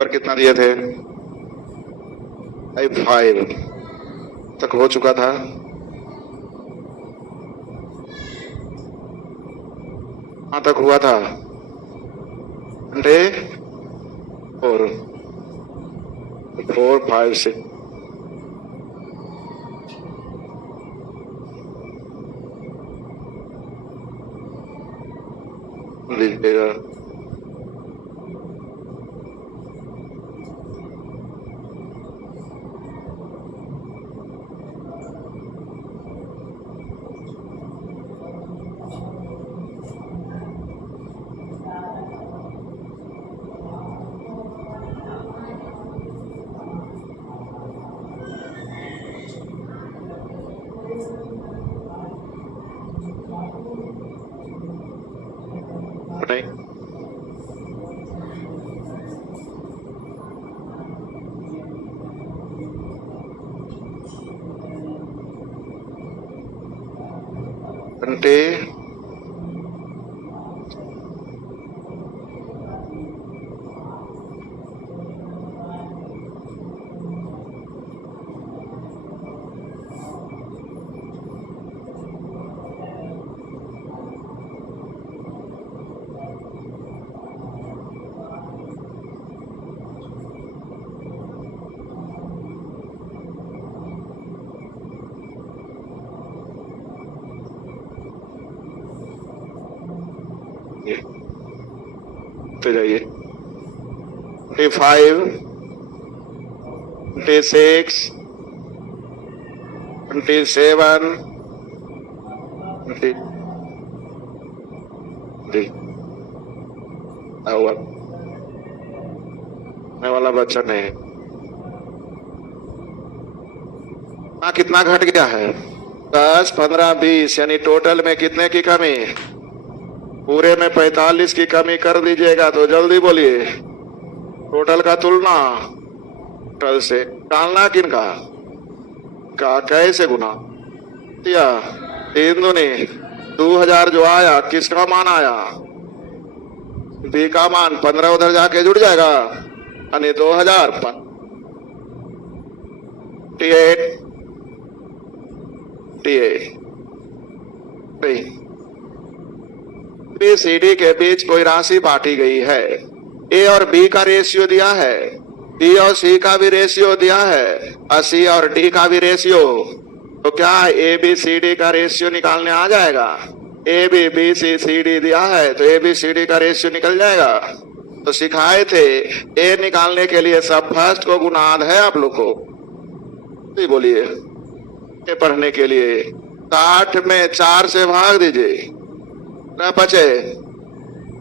पर कितना दिए थे? 5 तक हो चुका था। कहाँ तक हुआ था? घंटे 4 4 5 6 लीजिएगा। नहीं, घंटे तो जाइए। 25 26 27 वाला बच्चा नहीं। कितना घट गया है? 10 15 20 यानी टोटल में कितने की कमी? पूरे में 45 की कमी कर दीजिएगा तो जल्दी बोलिए। टोटल का तुलना टोटल से डालना किनका का कैसे गुना दिया? 3 दूनी 2000 जो आया किसका मान आया? बी का मान 15 उधर जाके जुड़ जाएगा यानी 2000 बी सी डी के बीच कोई राशि बांटी गई है। ए और बी का रेशियो दिया है, बी और सी का भी रेशियो दिया है और सी और डी का भी रेशियो। तो क्या ए बी सी डी का रेशियो निकालने आ जाएगा? A B B C C D दिया है तो ए बी सी डी का रेशियो निकल जाएगा। तो सिखाए थे ए निकालने के लिए सब फर्स्ट को गुणाद है आप लोग को। बोलिए पढ़ने के लिए 60 में 4 से भाग दीजिए न बचे।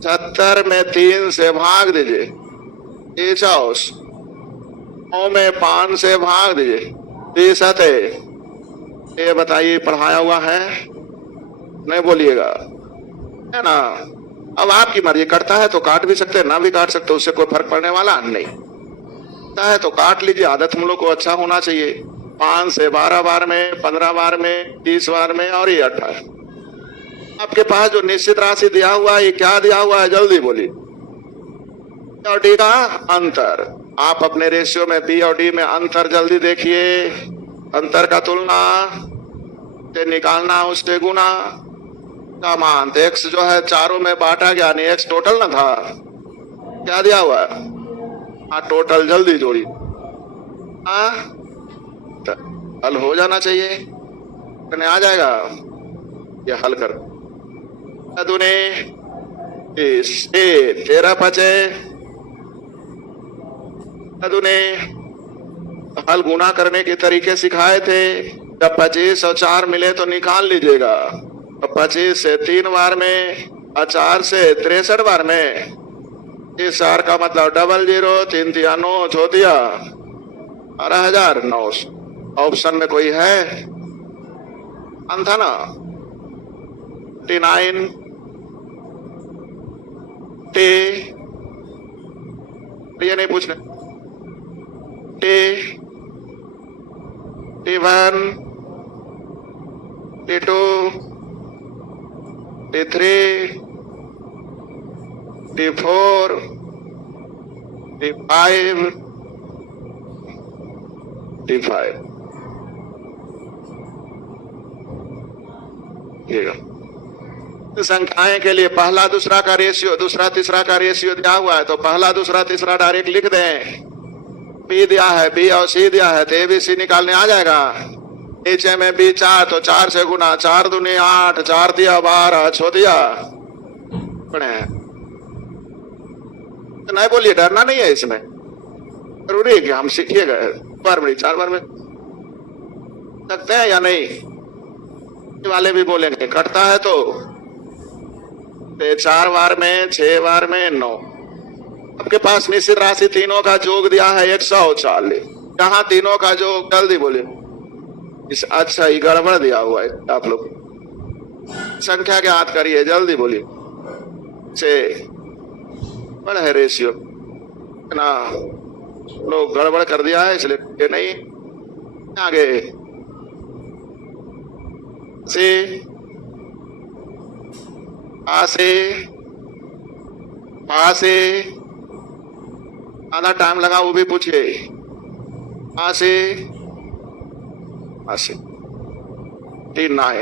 70 में 3 से भाग दीजिए। 9 में 5 से भाग दीजिए। 30 आते। ये बताइए पढ़ाया हुआ है? नहीं बोलिएगा है ना। अब आपकी मर्जी, करता है तो काट भी सकते, ना भी काट सकते, उससे कोई फर्क पड़ने वाला नहीं है तो काट लीजिए। आदत हम लोग को अच्छा होना चाहिए। 5 से 12 बार में, 15 बार में, 30 बार में और ये 18। आपके पास जो निश्चित राशि दिया हुआ है ये क्या दिया हुआ है? जल्दी बोलिए। और डी का अंतर। आप अपने रेशियो में बी और डी में अंतर जल्दी देखिए। अंतर का तुलना से निकालना, उससे गुना का मान। तो एक्स जो है चारों में बांटा गया, नहीं एक्स टोटल ना था, क्या दिया हुआ है? हाँ टोटल जल्दी जोड़ी। हल हो जाना चाहिए, आ जाएगा। ये हल कर दूने 13 5 दूने हल गुना करने के तरीके सिखाए थे। जब 25 और 4 मिले तो निकाल लीजिएगा। 25 से 3 बार में और 4 से 63 बार में। इस 4 का मतलब 00 3 3 9 हो दिया 12,900। ऑप्शन में कोई है? था ना 59 ये नहीं पूछना। T1 T2 T3 T4 5 5 संख्याएं के लिए पहला दूसरा का रेशियो, दूसरा तीसरा का रेशियो दिया हुआ है, तो पहला दूसरा तीसरा डायरेक्ट लिख दें। बी दिया है, बी और सी दिया है, तो ए बी सी निकालने आ जाएगा। नीचे में बी 4, तो 4 से गुना, 4 दूनी 8, 4 दिया 12, छो दिया। नहीं बोलिए, डरना नहीं है इसमें, जरूरी है कि हम सीखिएगा। बार बड़ी 4 बार में सकते हैं या नहीं, वाले भी बोलेंगे कटता है तो 4 बार में, 6 बार में 9। आपके पास निश्चित राशि तीनों का जोग दिया है 140। कहाँ तीनों का जोग, जल्दी बोलिए। इस अच्छा ही गड़बड़ दिया हुआ है, आप लोग संख्या के हाथ करिए, जल्दी बोलिए। 6 बड़ा है रेशियो ना, लोग गड़बड़ कर दिया है इसलिए नहीं। आगे से पासे आधा टाइम लगा, वो भी पूछिए। पासे 9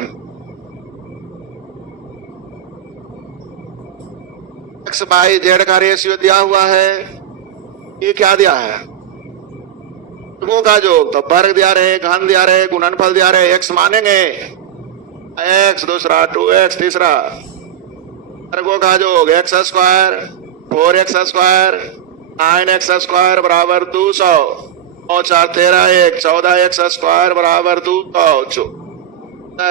एक्स बाई जेड का रेशियो दिया हुआ है। ये क्या दिया है, तुमों का जोग, तो वर्ग दिया रहे, घन दिया रहे, गुणनफल दिया रहे। एक्स मानेंगे, एक्स दूसरा 2x तीसरा, वर्गों का जोग x square 4x square 9x square बराबर 200 और 4 13 1 14x स्क्वायर बराबर 200।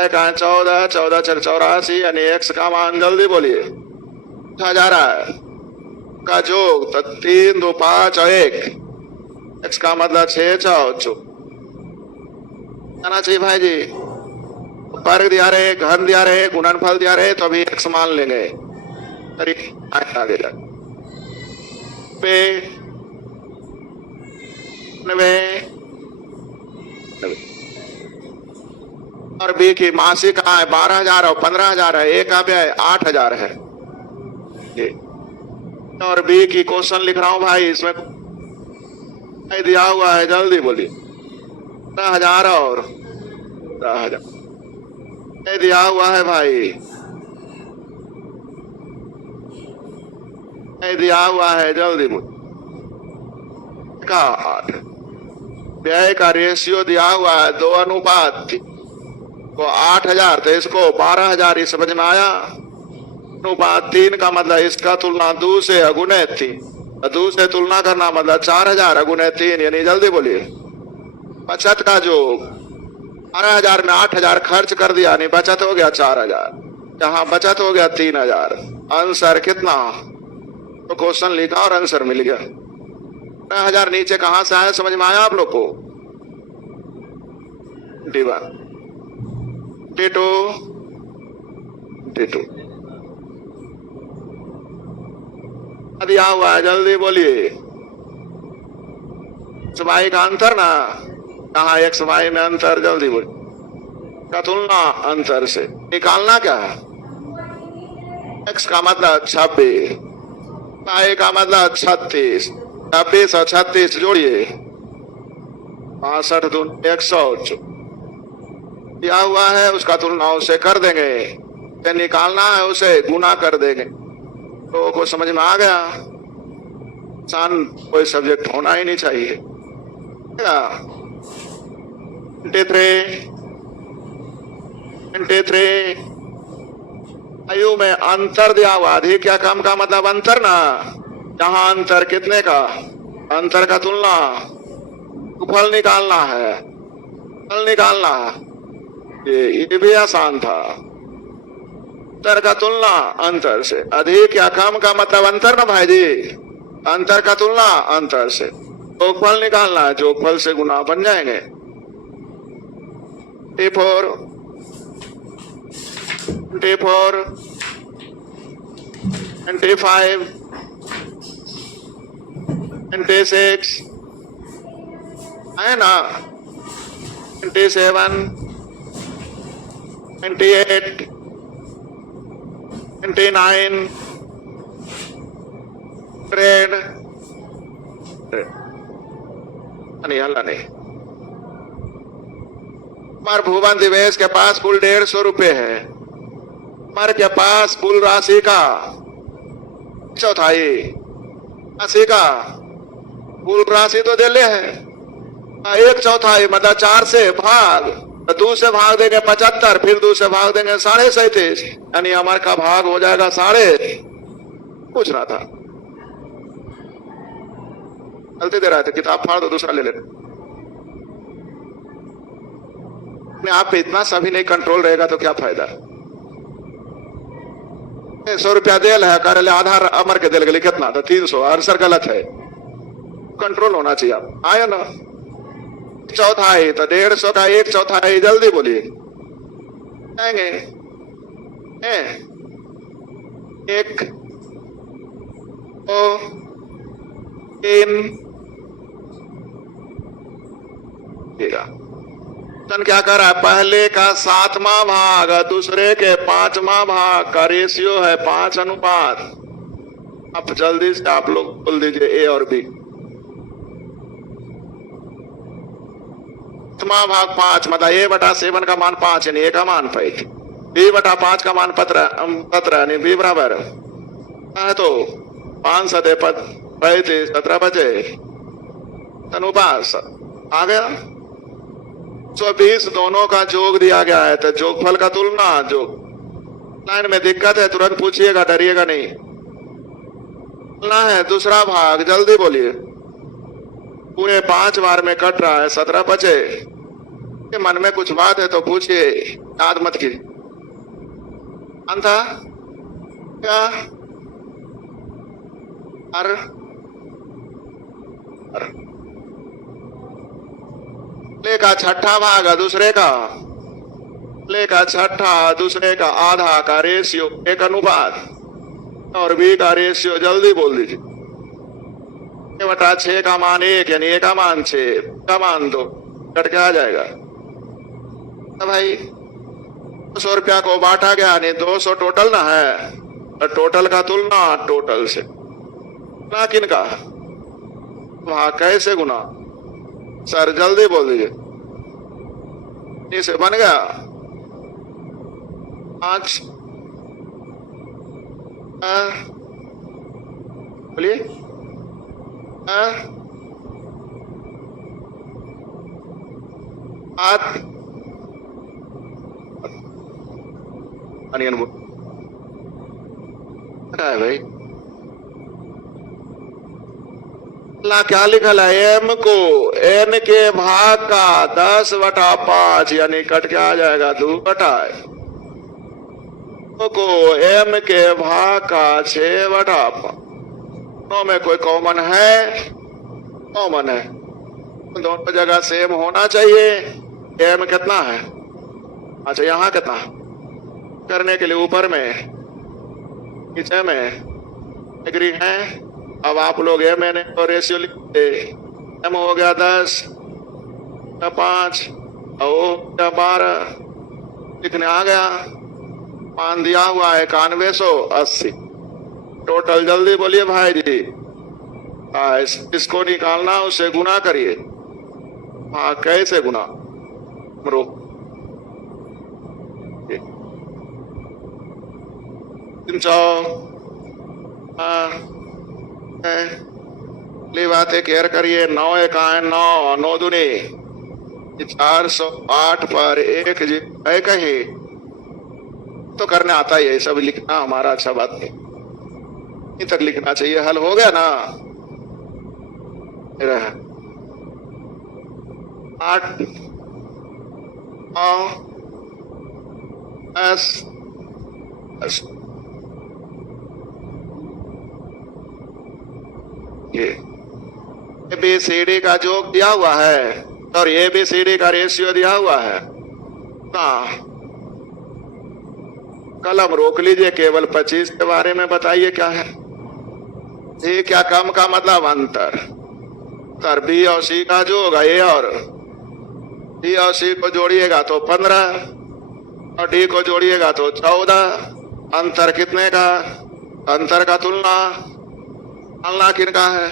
14 14 4 84 यानी x का मान, जल्दी बोलिए, जा रहा है का जोग, तो 3 2 5 और 1, x का मतलब 6 4 आना चाहिए भाई जी। वर्ग दिया रहे, घन दिया रहे, गुणनफल दिया रहे, तो अभी x मान लेंगे। आगे जा पे 90 और बी की मासिक आय 12,000 और 15,000 है, एक व्यय 8,000 है। और बी की क्वेश्चन लिख रहा हूं भाई, इसमें दिया हुआ है, जल्दी बोलिए। 10,000 और 10,000 दिया हुआ है भाई, दिया हुआ है, जल्दी बोलिए। 8 व्यय का रेशियो दिया हुआ है 2 अनुपात तो 8,000, तो इसको 12,000 इस समझ में आया। अनुपात 3 का मतलब इसका तुलना 2 से अगुणे 3, 2 से तुलना करना मतलब 4,000 अगुणे 3, यानी जल्दी बोलिए। बचत का जोग 12,000 में 8,000 खर्च कर दिया, यानी बचत हो गया 4,000, यहाँ बचत हो गया 3,000। आंसर कितना, तो क्वेश्चन लिखा और आंसर मिल गया। 10,000 नीचे कहां से आया, समझ में आया आप लोग को। 22 दिया हुआ है, जल्दी बोलिए। XY का अंतर ना, कहा XY में अंतर, जल्दी बोलिए। का तुलना अंतर से निकालना क्या है, x का मतलब 26, y का मतलब 36, 26 और 36 जोड़िए 65 दून 100 दिया हुआ है, उसका तुलना उसे कर देंगे, निकालना है उसे गुना कर देंगे। तो को समझ में आ गया, आसान कोई सब्जेक्ट होना ही नहीं चाहिए। 23 आयु में अंतर दिया हुआ, अधिक या कम का मतलब अंतर ना, यहाँ अंतर कितने का, अंतर का तुलना, फल निकालना है, फल निकालना है, ये भी आसान था। अंतर का तुलना अंतर से, अधिक या कम का मतलब अंतर ना भाई जी, अंतर का तुलना अंतर से, जोगफल निकालना है, जोगफल से गुना बन जाएंगे। 24 25 26 है ना, 27 28 29 100 नहीं हल्ला नहीं। हमारे भुवन दिवेश के पास कुल 150 रुपए है। हमारे के पास कुल राशि का चौथाई राशि का कुल राशि तो दे ले है 1/4, मतलब 4 से भाग, 2 से भाग देंगे 75, फिर 2 से भाग देंगे 37.5, यानी हमारे का भाग हो जाएगा 3.5। पूछ रहा था, गलती दे रहा था, किताब फाड़ दो दूसरा ले लेना। आप पे इतना सभी नहीं कंट्रोल रहेगा तो क्या फायदा। 100 रुपया देल है, कर ले आधार अमर के दिल के लिए कितना था 300, आंसर गलत है। कंट्रोल होना चाहिए। आप आया ना 1/4 तो 150 का 1/4, जल्दी बोलिए। आएंगे 1 2 3 क्या कर रहा है, पहले का 7वां भाग दूसरे के 5वां भाग का रेशियो है 5 अनुपात। अब जल्दी से आप लोग बोल दीजिए ए और बी। 7वां भाग 5 मतलब A/7 का मान 5 यानी A का मान 5, B/5 का मान 17 यानी B बराबर है। तो 5 7 35 17 बचे अनुपात आ गया। 120 दोनों का जोग दिया गया है, तो जोगफल का तुलना जोग। लाइन में दिक्कत है तुरंत पूछिएगा, डरिएगा नहीं। तुलना है दूसरा भाग, जल्दी बोलिए। पूरे 5 बार में कट रहा है, 17 बचे। मन में कुछ बात है तो पूछिए, याद मत कीजिए। अंधा क्या ले का 6ठा भाग दूसरे का, ले का 6ठा दूसरे का आधा का रेशियो 1 अनुपात और बी का रेशियो जल्दी बोल दीजिए। 1/6 का मान 1 यानी A का मान 6 का मान 2 कट के आ जाएगा। तो भाई 200 रुपया को बांटा गया यानी 200 टोटल ना है, तो टोटल का तुलना टोटल से ना किन का वहां कैसे गुना। सर जल्दी बोल दीजिए। इसे बन गया 5 बोलिए 8 है भाई। क्या लिखल है, एम को एन के भाग का 10/5 यानी कट के आ जाएगा 2/5 को एम के भाग का 6/5। दोनों में कोई कॉमन है, कॉमन है, दोनों जगह सेम होना चाहिए। एम कितना है, अच्छा यहाँ कितना करने के लिए ऊपर में नीचे में एग्री है। अब आप लोग एम एन तो रेशियो लिखते, एम हो गया 10 का 5 और 12 लिखने आ गया। मान दिया हुआ है 9180 टोटल। जल्दी बोलिए भाई जी। इसको निकालना, उसे गुना करिए। हाँ कैसे गुना, रोक 300 बातें केयर करिए। 9 1 9 9 दूनी 408 पर 1 जी है कहीं तो करने आता ही है। सब लिखना हमारा अच्छा बात नहीं, इतनी तक लिखना चाहिए। हल हो गया ना 8 9 10 ABCD का जोग दिया हुआ है और ABCD का रेशियो दिया हुआ है ना। कलम रोक लीजिए, केवल 25 के बारे में बताइए क्या है। ये क्या कम का मतलब अंतर। सर बी और सी का जोग ए और डी और सी को जोड़िएगा तो 15 और डी को जोड़िएगा तो 14। अंतर कितने का, अंतर का तुलना किन का है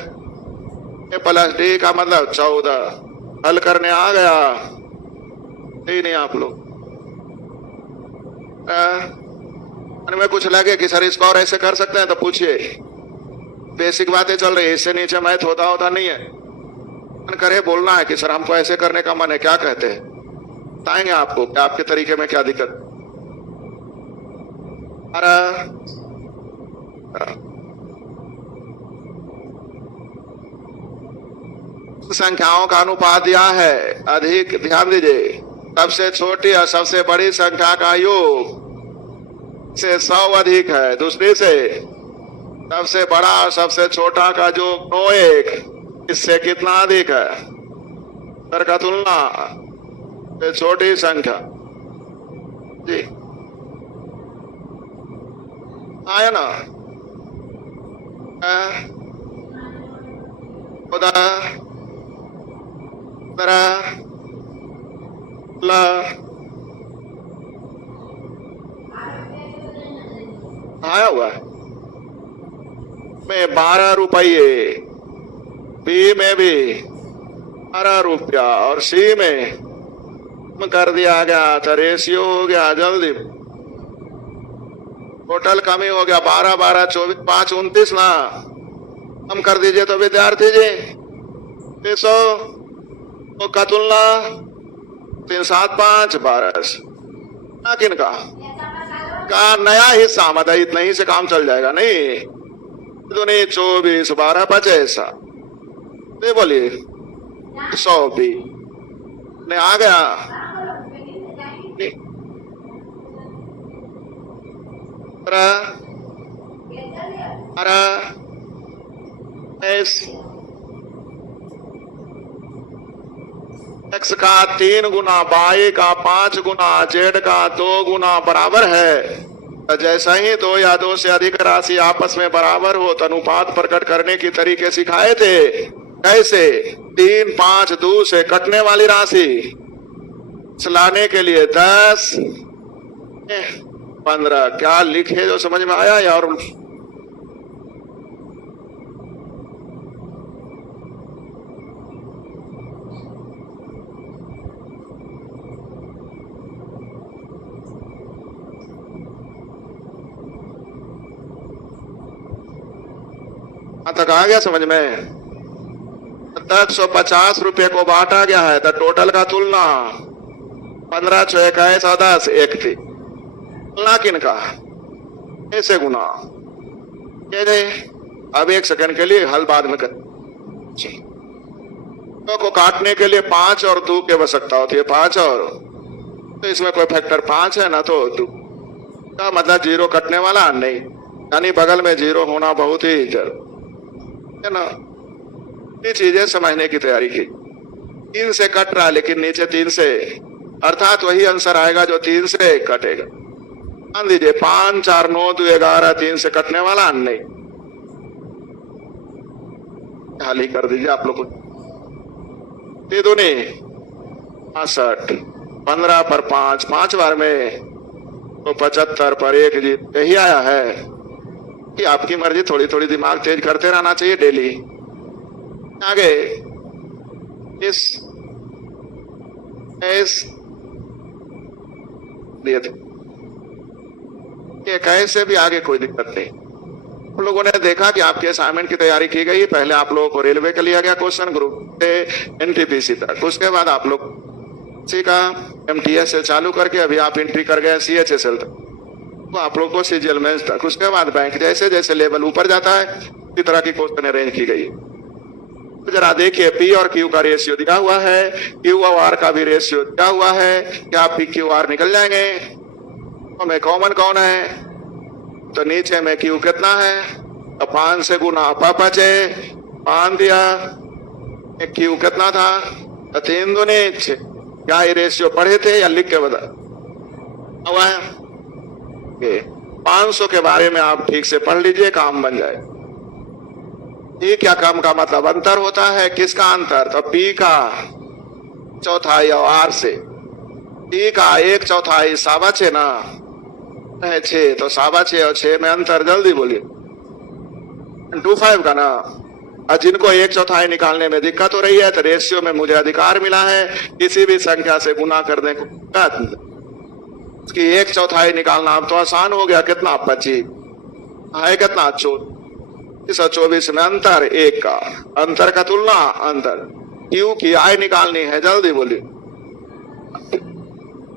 ए प्लस डी का मतलब 14। हल करने आ गया ही नहीं आप लोग। मन में कुछ लगे कि सर इसको और ऐसे कर सकते हैं तो पूछिए। बेसिक बातें चल रही है, इससे नीचे मैथ होता नहीं है। मन करे बोलना है कि सर हमको ऐसे करने का मन है, क्या कहते हैं, बताएंगे आपको कि आपके तरीके में क्या दिक्कत। संख्याओं का अनुपात दिया है अधिक, ध्यान दीजिए। सबसे छोटी और सबसे बड़ी संख्या का योग से 100 अधिक है। दूसरी से सबसे बड़ा और सबसे छोटा का योग 9 इससे कितना अधिक है? सर का तुलना से छोटी संख्या जी आया ना। खुदा आया हुआ में 12 रुपये, बी में भी 12 रुपया और सी में कर दिया गया तो रेशियो हो गया जल्दी, टोटल कमी हो गया 12 12 24 5 29 ना। कम कर दीजिए तो विद्यार्थी जी 300 तो का तुलना 3 7 5 12 किन का नया हिस्सा मतलब इतना ही से काम चल जाएगा नहीं। 24 12 25 बोलिए 100 भी नहीं आ गया। एक्स का 3 गुना, वाई का 5 गुना, जेड का 2 गुना बराबर है। तो जैसा ही 2 या 2 से अधिक राशि आपस में बराबर हो तो अनुपात प्रकट करने की तरीके सिखाए थे। कैसे? 3 5 2 से कटने वाली राशि लाने के लिए 10 15 क्या लिखे जो समझ में आया या और तक आ गया समझ में? 150 रुपये को बांटा गया है तो टोटल का तुलना 15 6 21 और 10 1 थी। तुलना किन का ऐसे गुना ये अब 1 सेकंड के लिए हल बाद में कर। तो को काटने के लिए 5 और 2 की आवश्यकता होती है। 5 और तो इसमें कोई फैक्टर 5 है ना तो 2 का मतलब 0 कटने वाला नहीं, यानी बगल में 0 होना बहुत ही जरूरी है ना। ये चीजें समझने की तैयारी की। 3 से कट रहा लेकिन नीचे 3 से, अर्थात वही आंसर आएगा जो 3 से कटेगा। मान दीजिए 5 4 9 2 11 3 से कटने वाला नहीं। हल ही कर दीजिए आप लोग को। 62 15 पर 5 5 बार में तो 75 पर 1 जीत यही आया है कि आपकी मर्जी। थोड़ी थोड़ी दिमाग तेज करते रहना चाहिए डेली। आगे इस कैसे भी आगे कोई दिक्कत नहीं। हम लोगों ने देखा कि आपके असाइनमेंट की तैयारी की गई। पहले आप लोगों को रेलवे का लिया गया क्वेश्चन ग्रुप से एनटीपीसी तक, उसके बाद आप लोग सी का एमटीएस से चालू करके अभी आप एंट्री कर गए सीएचएसएल तक, तो आप लोग को सीजीएल मेंस तक, उसके बाद बैंक। जैसे जैसे लेवल ऊपर जाता है इसी तरह की क्वेश्चन अरेंज की गई। तो जरा देखिए पी और क्यू का रेशियो दिया हुआ है, क्यू और आर का भी रेशियो दिया हुआ है। क्या पी क्यू आर निकल जाएंगे? तो में कॉमन कौन है? तो नीचे में क्यू कितना है? तो 5 से गुना 5 5 दिया। क्यू कितना था? तो 3 दूनी 6। क्या ये रेशियो पढ़े थे या लिख के बता हुआ है? 500 के बारे में आप ठीक से पढ़ लीजिए, काम बन जाए। ये क्या काम का मतलब अंतर होता है? किसका अंतर? तो पी का चौथाई और आर से पी का 1/4 6.25 ना है 6, तो 6.25 और 6 में अंतर जल्दी बोलिए। 25 का ना और जिनको 1/4 निकालने में दिक्कत हो रही है तो रेशियो में मुझे अधिकार मिला है किसी भी संख्या से गुना करने को उसकी 1/4 निकालना अब तो आसान हो गया। कितना 25 है, कितना 24 में अंतर 1 का, अंतर का तुलना अंतर, क्यू की आय निकालनी है, जल्दी बोलिए।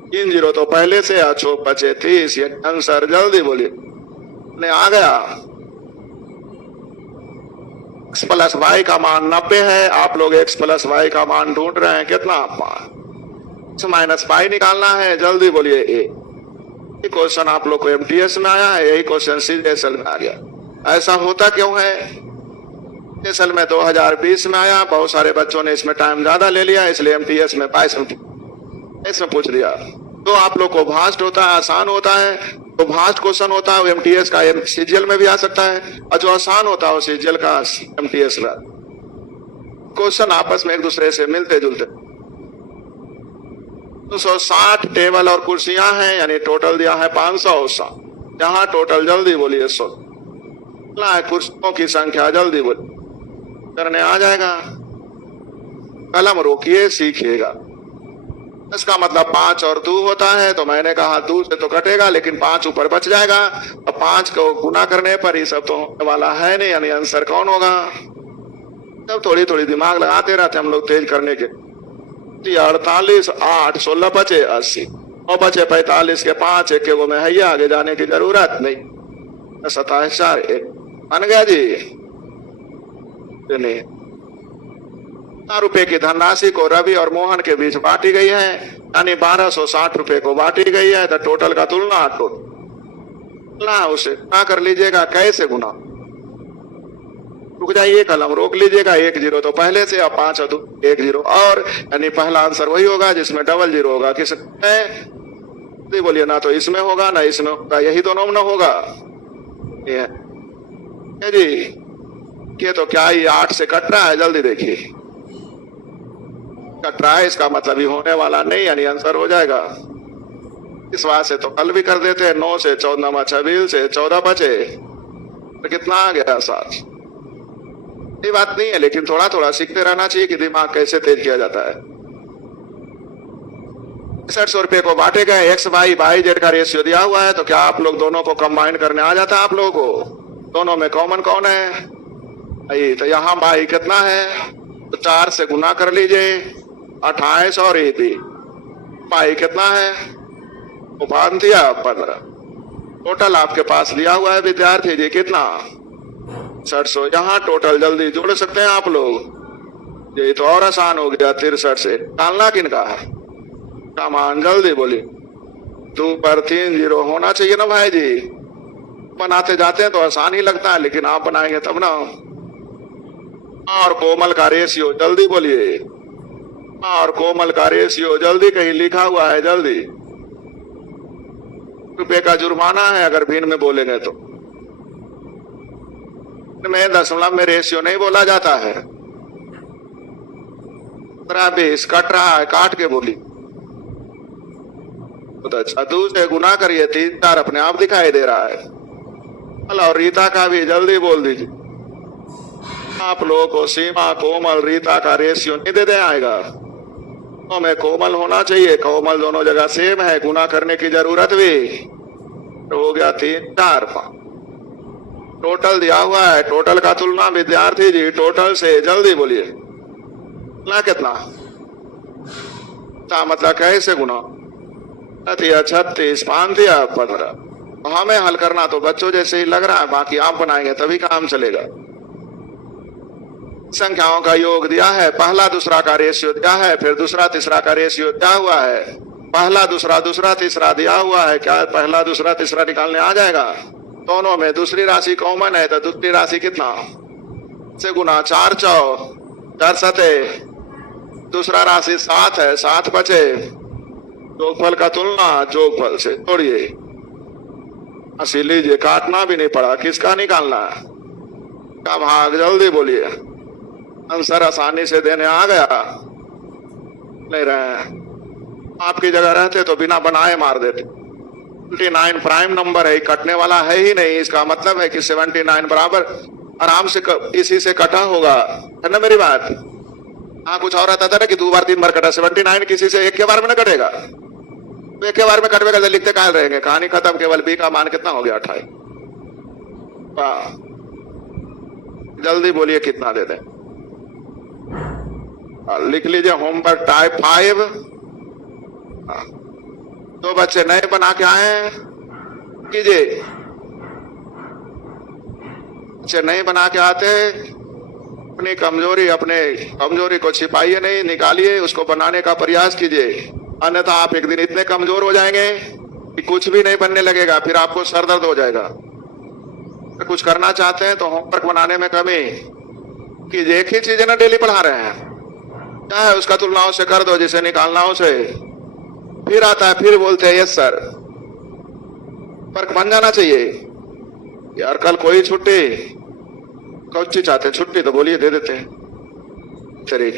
3 जीरो तो पहले से, अच्छो बचे 30, ये आंसर जल्दी बोलिए। ने आ गया x प्लस वाई का मान 90 है। आप लोग x प्लस वाई का मान ढूंढ रहे हैं, कितना x माइनस पाई निकालना है, जल्दी बोलिए। ये क्वेश्चन आप लोग को एमटीएस में आया है, यही क्वेश्चन सीएसएल में आ गया। ऐसा होता क्यों है? सीएसएल में 2020 में आया, बहुत सारे बच्चों ने इसमें टाइम ज्यादा ले लिया, इसलिए एमटीएस में 22 में पूछ लिया। तो आप लोग को भास्ट होता है, आसान होता है, तो भास्ट क्वेश्चन होता है एमटीएस का सीजीएल में भी आ सकता है, और जो आसान होता है वो सीजीएल का एमटीएस का। क्वेश्चन आपस में एक दूसरे से मिलते जुलते। 260 टेबल और कुर्सियां हैं, यानी टोटल दिया है 500। जहां टोटल जल्दी बोलिए 100 है, कुर्सियों की संख्या जल्दी बोलिए, करने आ जाएगा। कलम रोकिए, सीखिएगा। इसका मतलब 5 और 2 होता है, तो मैंने कहा 2 से तो कटेगा लेकिन 5 ऊपर बच जाएगा, और 5 को गुना करने पर ही सब तो होने वाला है नहीं, यानी आंसर कौन होगा? तब थोड़ी थोड़ी दिमाग लगाते रहते हम लोग तेज करने के। 48 8 16 बचे 80 और बचे 45 के 5 एक वो में है, ये आगे जाने की जरूरत नहीं। 27 4 1 बन गया जी। नहीं, रुपए की धनराशि को रवि और मोहन के बीच बांटी गई है, यानी 1260 रुपए को बांटी गई है, तो टोटल का तुलना उसे गुना कर लीजिएगा। कैसे गुना? रुक जाइए, कलम रोक लीजिएगा। 1 जीरो तो पहले से, अब 5 और 2 1 जीरो और, यानी पहला आंसर वही होगा जिसमें डबल जीरो होगा। किस में बोलिए? ना तो इसमें होगा ना इसमें होगा, यही दोनों में होगा। ये जी, ये तो क्या ये 8 से कट रहा है, जल्दी देखिए। कट रहा है, इसका मतलब ही होने वाला नहीं, यानी आंसर हो जाएगा। इस बात से तो कल भी कर देते हैं। 9 से 14 26 से 14 बचे, तो कितना आ गया 7। ये बात नहीं है, लेकिन थोड़ा थोड़ा सीखते रहना चाहिए कि दिमाग कैसे तेज किया जाता है। 6500 रुपए को बांटे गए, एक्स वाई बाई जेड का रेशियो दिया हुआ है, तो क्या आप लोग दोनों को कंबाइन करने आ जाता है? आप लोगों को दोनों में कॉमन कौन है? तो यहाँ बाई कितना है, तो 4 से गुना कर लीजिए, 28 और 1 बाई कितना है, वो बांध दिया 15। टोटल आपके पास लिया हुआ है विद्यार्थी जी, कितना 6700। यहाँ टोटल जल्दी जोड़ सकते हैं आप लोग, ये तो और आसान हो गया। 63 से डालना किनका है, सामान जल्दी बोलिए। 2 पर 3 जीरो होना चाहिए ना भाई जी। बनाते जाते हैं तो आसान ही लगता है, लेकिन आप बनाएंगे तब ना। और कोमल का रेशियो जल्दी बोलिए, और कोमल का रेशियो जल्दी, कहीं लिखा हुआ है जल्दी। रुपए का जुर्माना है अगर भिन्न में बोलेंगे तो। में दशमलव में रेशियो नहीं बोला जाता है। 20 कट रहा है, काट के बोली। अच्छा, 2 से गुना करिए, 3 4 अपने आप दिखाई दे रहा है। और रीता का भी जल्दी बोल दीजिए। आप लोगों को सीमा, कोमल, रीता का रेशियो नहीं दे आएगा, तो में कोमल होना चाहिए। कोमल दोनों जगह सेम है, गुना करने की जरूरत भी। तो हो गया 3 4 5। टोटल दिया हुआ है, टोटल का तुलना विद्यार्थी जी टोटल से जल्दी बोलिए ना, कितना मतलब कैसे गुना? 36 5 दिया 15। हमें हल करना तो बच्चों जैसे ही लग रहा है, बाकी आप बनाएंगे तभी काम चलेगा। संख्याओं का योग दिया है, पहला दूसरा का रेशियो दिया है, फिर दूसरा तीसरा का रेशियो दिया हुआ है। पहला दूसरा दूसरा तीसरा दिया हुआ है, क्या पहला दूसरा तीसरा निकालने आ जाएगा? दोनों में दूसरी राशि कॉमन है, तो दूसरी राशि कितना से गुना 4 4 4 7, दूसरा राशि 7 है, 7 बचे। जोगफल का तुलना जोगफल से तोड़िए, 80 लीजिए, काटना भी नहीं पड़ा। किसका निकालना है का भाग, जल्दी बोलिए। आंसर आसानी से देने आ गया, नहीं रहे। आपकी जगह रहते तो बिना बनाए मार देते। 79 प्राइम नंबर है, कटने वाला है ही नहीं। इसका मतलब है कि 79 बराबर आराम से इसी से कटा होगा, है ना मेरी बात। हाँ, कुछ और आता था ना कि 2 बार 3 बार कटा, 79 किसी से एक के बार में ना कटेगा, तो एक के बार में कटवेगा तो लिखते कहाँ रहेंगे, कहानी खत्म। केवल बी का मान कितना हो गया 28। वाह, जल्दी बोलिए कितना दे दें। लिख लीजिए होमवर्क टाइप 5। तो बच्चे नए बना के आए कीजिए, बच्चे नए बना के आते, अपनी कमजोरी को छिपाइए नहीं, निकालिए, उसको बनाने का प्रयास कीजिए। अन्यथा आप एक दिन इतने कमजोर हो जाएंगे कि कुछ भी नहीं बनने लगेगा, फिर आपको सरदर्द हो जाएगा। कुछ करना चाहते हैं तो होमवर्क बनाने में कमी कि एक ही चीज है ना डेली पढ़ा रहे हैं, क्या है उसका तुलनाओं से कर दो, जिसे निकालना उसे। फिर आता है, फिर बोलते हैं यस सर। फर्क बन जाना चाहिए यार। कल कोई छुट्टी, कौन सी चाहते हैं छुट्टी तो बोलिए, दे देते हैं। चलिए